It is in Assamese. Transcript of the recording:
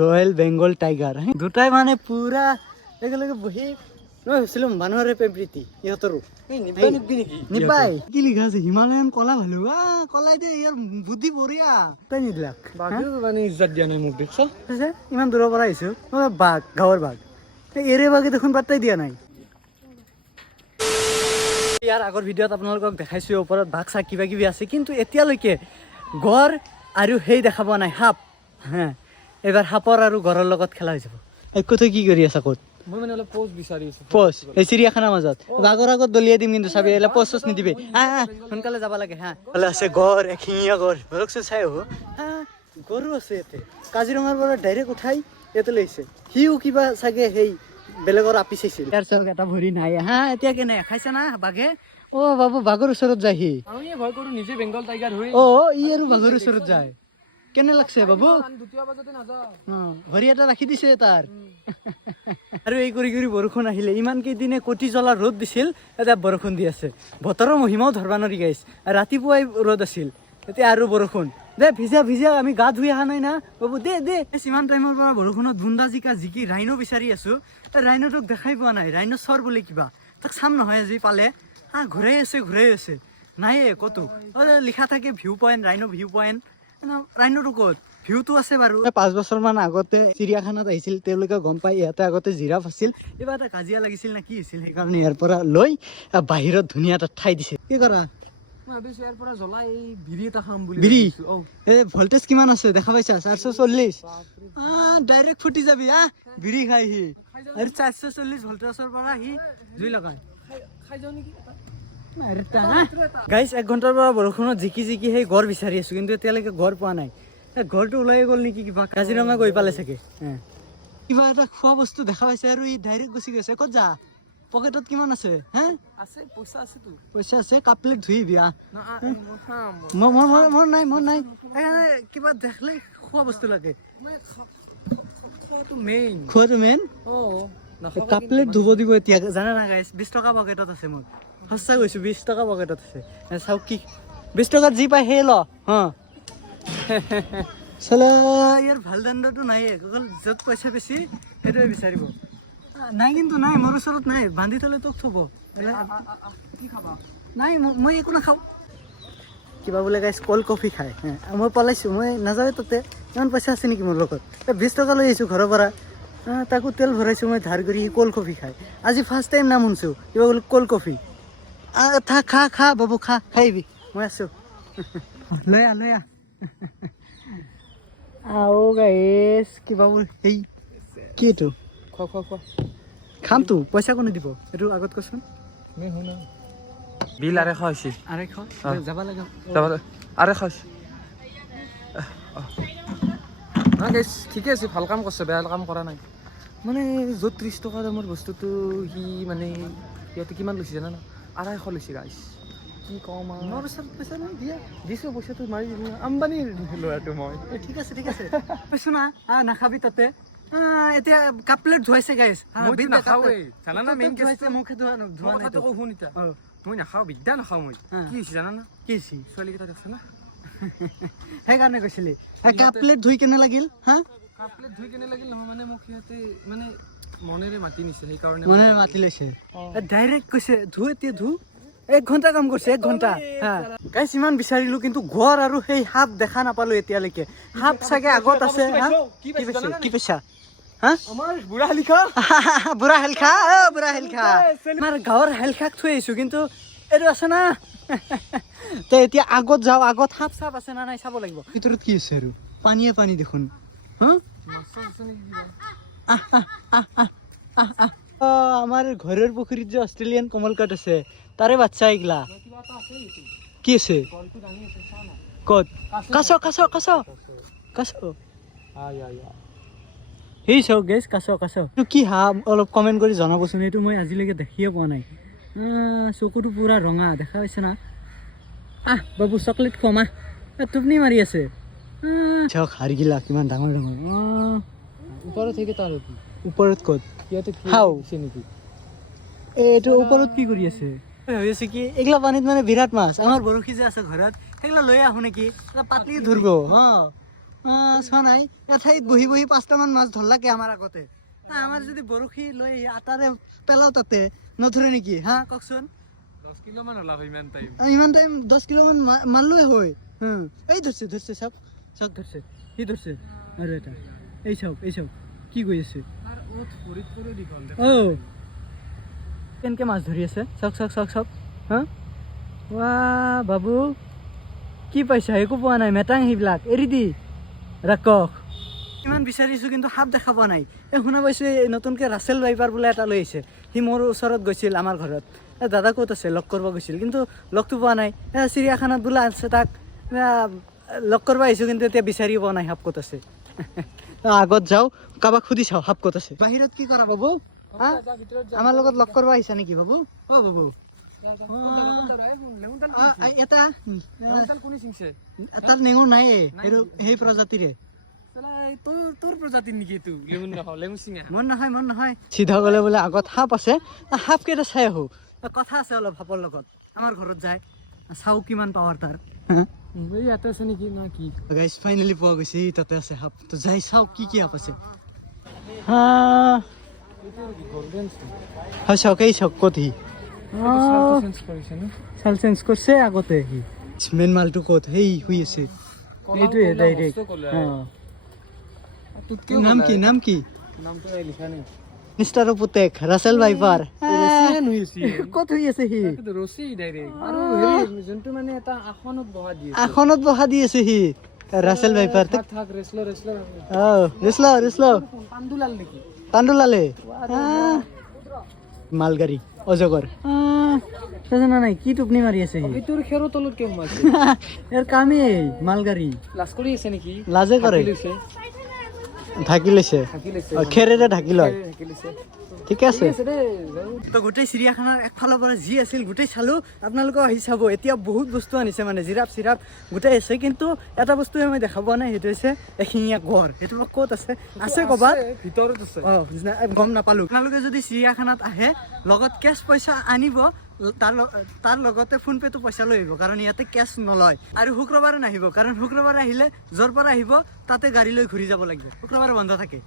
ৰয়েল বেংগল টাইগাৰ দুটাই মানে পুৰা একেলগে বহি মই ভাবিছিলো মানুহৰে প্ৰেমপ্ৰীতি ইহঁতৰো নিপাই কি লিখা আছে হিমালয়ান কলা ভালু কলাই দে ইয়াৰ বুদ্ধি বঢ়িয়া তাই নিদিলাক মানে ইজ্জত দিয়া নাই মোক দেখছ ইমান দূৰৰ পৰা আহিছো বাঘ গাঁৱৰ বাঘ এৰে বাঘে দেখোন পাত্তাই দিয়া নাই ইয়াৰ আগৰ ভিডিঅ'ত আপোনালোকক দেখাইছো ওপৰত বাঘ চাঘ কিবা কিবি আছে কিন্তু এতিয়ালৈকে গড় আৰু সেই দেখা পোৱা নাই সাপ হা এবাৰ সাপৰ আৰু গড়ৰ লগত খেলা হৈ যাব একো কি কৰি আছা ক'ত মই মানে অলপ পোজ বিচাৰি আছো পোজ এই চিৰিয়াখানাৰ মাজত বাঘৰ আগত দলিয়াই দিম কিন্তু চাবি এলা পোজ চোজ নিদিবি সোনকালে যাব লাগে হা হ'লে আছে গড় এশিঙীয়া গড় ধৰকচোন চাই হ'ব গড়ো আছে ইয়াতে কাজিৰঙাৰ পৰা ডাইৰেক্ট উঠাই ইয়াতে লৈছে সিও কিবা চাগে সেই বেলেগৰ আপি চাইছিল ইয়াৰ চাওক এটা ভৰি নাই এতিয়া কেনে খাইছে না বাঘে বাবু বাঘৰ ওচৰত যায় সি আমি ভয় কৰো নিজে বেংগল টাইগাৰ হৈ ই আৰু বাঘৰ ওচৰত যায় কেনে লাগছে বাবু ভৰি এটা ৰাখি দিছে তাৰ আৰু এই কৰি কৰি বৰষুণ আহিলে ইমান কেইদিনে কটি জ্বলা ৰ'দ দিছিল এতিয়া বৰষুণ দি আছে বতৰৰ মহিমাও ধৰবা নৰি গাইছ ৰাতিপুৱাই ৰ'দ আছিল এতিয়া আৰু বৰষুণ দে ভিজা আমি গা ধুই অহা নাই না বাবু দে ইমান টাইমৰ পৰা বৰষুণত বুন্দা জিকি ৰাইনো বিচাৰি আছো ৰাইনোটোক দেখাই পোৱা নাই ৰাইনো চৰ বুলি কিবা তাক চাম নহয় আজি পালে ঘূৰাই আছে নাইয়ে ক'তো লিখা থাকে view point rhino view point ৰাইনোটো ক'ত ভিউটো আছে বাৰু 5 বছৰমান আগতে চিৰিয়াখানাত আহিছিল তেওঁলোকে গম পাই ইয়াতে আগতে জিৰাফ আছিল এইবাৰ এটা কাজিয়া লাগিছিল না কি হৈছিল সেইকাৰণে ইয়াৰ পৰা লৈ বাহিৰত ধুনীয়া এটা ঠাই দিছে কি কৰা ভল্টেজ কিমান আছে দেখা পাইছা 440 ডাইৰেক্ট ফুটি যাবি বিড়ি খাই সি আৰু 440 ভল্টেজৰ পৰা সি জুই লগাই গাইছ 1 ঘণ্টাৰ পৰা বৰষুণত জিকি সেই গড় বিচাৰি আছো কিন্তু এতিয়ালৈকে গড় পোৱা নাই ঘৰটো ওলাই গ'ল নেকি কিবা কাজিৰঙা গৈ পালে চাগে কিবা এটা খোৱা বস্তু দেখা পাইছে আৰু ই ডাইৰেক্ট গুচি গৈছে ক'ত যা পকেটত কিমান আছে পইচা আছে কাপ প্লেট ধুই বিয়া মোৰ নাই কিবা দেখিলে খোৱা বস্তু লাগে খোৱাটো মেইন কাপ প্লেট ধুব দিব এতিয়া জানা না গাইছ 20 টকা পকেটত আছে মোৰ সঁচা কৈছো 20 টকা পকেটত আছে চাওক কি 20 টকাত যি পাই সেই ল চলা ইয়াৰ ভাল দাণ্ডাটো নাই য'ত পইচা বেছি সেইটোৱে বিচাৰিব নাই কিন্তু নাই মোৰ ওচৰত নাই বান্ধি থলে তোক থব নাই মই একো নাখাওঁ কিবা বোলে গাইছ কল্ড কফি খায় মই পলাইছোঁ মই নাযাওঁ তাতে ইমান পইচা আছে নেকি মোৰ লগত 20 টকা লৈ আহিছোঁ ঘৰৰ পৰা তাকো তেল ভৰাইছোঁ মই ধাৰ কৰি কল্ড কফি খায় আজি ফাৰ্ষ্ট টাইম নাম শুনছোঁ কিবা বোলে কল্ড কফি খা বাবু খাইবি মই আছোঁ লৈ আহ গাইছ কিবা বোল সেই কি এইটো খোৱা খামতো পইচা কোনে দিব এইটো আগত কচোন বিল 200 হৈছে 200 যাব লাগে 200 হৈছে গাইছ ঠিকে আছে ভাল কাম কৰিছে বেয়া কাম কৰা নাই মানে য'ত 30 টকা দামৰ বস্তুটো সি মানে সিহঁতে কিমান লৈছে জানা না 250 লৈছে গাইছ কি কম মোৰ ওচৰত পইচা নাই দিছোঁ পইচাটো মাৰি আম্বানীৰ ল'ৰাটো মই ঠিক আছে কৈছো না নাখাবি তাতে এতিয়া কাপ প্লেট ধুৱাইছে গাইছ মই নাখাওঁৱে জানা না মেইন কেছ মুখে ধোৱা নাই কথাটো শুন এতিয়া মই নাখাওঁ বিদ্যা নাখাওঁ মই কি হৈছে জানা না কি হৈছে ছোৱালীকেইটা দেখছ না সেইকাৰণে কৈছিলি কাপ প্লেট ধুই কেনে লাগিল কাপ প্লেট ধুই কেনে লাগিল নহয় মানে মোক সিহঁতে মানে মনেৰে মাতি নিছে সেইকাৰণে মনেৰে মাতি লৈছে ডাইৰেক্ট কৈছে এতিয়া ধু 1 ঘণ্টা কাম কৰিছে 1 ঘণ্টা গাইছ ইমান বিচাৰিলো কিন্তু গড় আৰু সেই সাপ দেখা নাপালো এতিয়ালৈকে সাপ চাগে আগত আছে কি পইচা আমাৰ বুঢ়া হেলখা আমাৰ গাঁৱৰ হেলখাক থৈ আহিছো কিন্তু এইটো আছে না এতিয়া আগত যাওঁ আগত সাপ চাপ আছে না নাই চাব লাগিব ভিতৰত কি আছে আৰু পানী দেখোন আমাৰ ঘৰৰ পুখুৰীত যে অষ্ট্ৰেলিয়ান কমল কাট আছে তাৰে বাচ্চা এইগিলা কি আছে ক'ত কাছ সেই চাওক গেছ কাছ এইটো কি হাঁহ অলপ কমেণ্ট কৰি জনাবচোন এইটো মই আজিলৈকে দেখিয়ে পোৱা নাই চকুটো পুৰা ৰঙা দেখা পাইছে না বাবু চকলেট খোৱা টোপনি মাৰি আছে চাওক হাড়গিলা কিমান ডাঙৰ ওপৰত থাকে তাৰ ওপৰত ক'ত নেকি এইটো ওপৰত কি কৰি আছে ভাবি আছো কি এইগিলা পানীত মানে বিৰাট মাছ আমাৰ বৰশী যে আছে ঘৰত সেইগিলা লৈ আহো নেকি পাতলি ধৰিব চোৱা নাই এঠাইত বহি বহি 5টামান মাছ ধৰলাকে আমাৰ আগতে আমাৰ যদি বৰশী লৈ আটাৰে পেলাও তাতে নধৰে নেকি হা কওকচোন 10 কিলোমান ওলাব ইমান টাইম ইমান টাইম 10 কিলোমান মাৰলোৱে হয় এই ধৰছে ধৰছে চাওক চাওক ধৰছে সি ধৰছে আৰু এটা এই চাওক কি কৰি আছে কেনেকৈ মাছ ধৰি আছে চাওক হা ৱা বাবু কি পাইছা একো পোৱা নাই মেটাং সেইবিলাক এৰি দি ৰাখক ইমান বিচাৰিছোঁ কিন্তু সাপ দেখা পোৱা নাই এই শুনা পাইছোঁ এই নতুনকৈ ৰাছেল ভাইপাৰ বোলে এটা লৈ আহিছে সি মোৰ ওচৰত গৈছিল আমাৰ ঘৰত দাদা ক'ত আছে লগ কৰিব গৈছিল কিন্তু লগটো পোৱা নাই চিৰিয়াখানাত বোলে আছে তাক লগ কৰিব আহিছোঁ কিন্তু এতিয়া বিচাৰি পোৱা নাই সাপ ক'ত আছে আগত যাওঁ কাৰোবাক সুধি চাওঁ সাপ ক'ত আছে বাহিৰত কি কৰা বাবু হা আমাৰ লগত লগ কৰিব আহিছা নেকি বাবু বাবু এটা তাৰ নেঙৰ নাই সেই প্ৰজাতিৰে তোৰ প্ৰজাতিৰ নেকি এইটো লেমু চিঙা মন নহয় চিধা গ'লে বোলে আগত সাপ আছে সাপ কেইটা চাই আহোঁ কথা আছে অলপ সাপৰ লগত আমাৰ ঘৰত যায় চাওঁ কিমান পাৱাৰ তাৰ ইয়াতে আছে নেকি না কি গাইজ ফাইনেলি পোৱা গৈছে তাতে আছে সাপ তো যাই চাওঁ কি সাপ আছে চাওক এই চাওক ক'ত সি চাল চেঞ্জ কৰিছে আগতে সি মেইন মালটো ক'ত সেই শুই আছে এইটোৱে ডাইৰেক্ট নাম কি মিষ্টাৰ পুতেক ৰাছেল ভাইপাৰ ক'ত শুই আছে সি যোনটো মানে এটা আসনত বহা দি আছে সি ৰাছেল ভাইপাৰ ৰেচলাৰ পাণ্ডুলালে মালগাড়ী অজগৰ জানা নাই কি টোপনি মাৰি আছে সি তোৰ খেৰৰ তলত কেম মাছ ইয়াৰ কামেই মালগাড়ী লাজ কৰি আছে নেকি লাজে কৰে ঢাকি লৈছে খেৰেৰে ঢাকি লয় ঠিকে আছে তো গোটেই চিৰিয়াখানাৰ একফালৰ পৰা যি আছিল গোটেই চালোঁ আপোনালোকেও আহি চাব এতিয়া বহুত বস্তু আনিছে মানে জিৰাফ চিৰাফ গোটেই আছে কিন্তু এটা বস্তুৱে মই দেখা পোৱা নাই সেইটো হৈছে এশিঙীয়া গড় সেইটো ক'ত আছে ক'ৰবাত ভিতৰত আছে গম নাপালোঁ আপোনালোকে যদি চিৰিয়াখানাত আহে লগত কেছ পইচা আনিব তাৰ লগতে ফোনপে'টো পইচা লৈ আহিব কাৰণ ইয়াতে কেছ নলয় আৰু শুক্ৰবাৰে নাহিব কাৰণ শুক্ৰবাৰে আহিলে য'ৰ পৰা আহিব তাতে গাড়ী লৈ ঘূৰি যাব লাগিব শুক্ৰবাৰে বন্ধ থাকে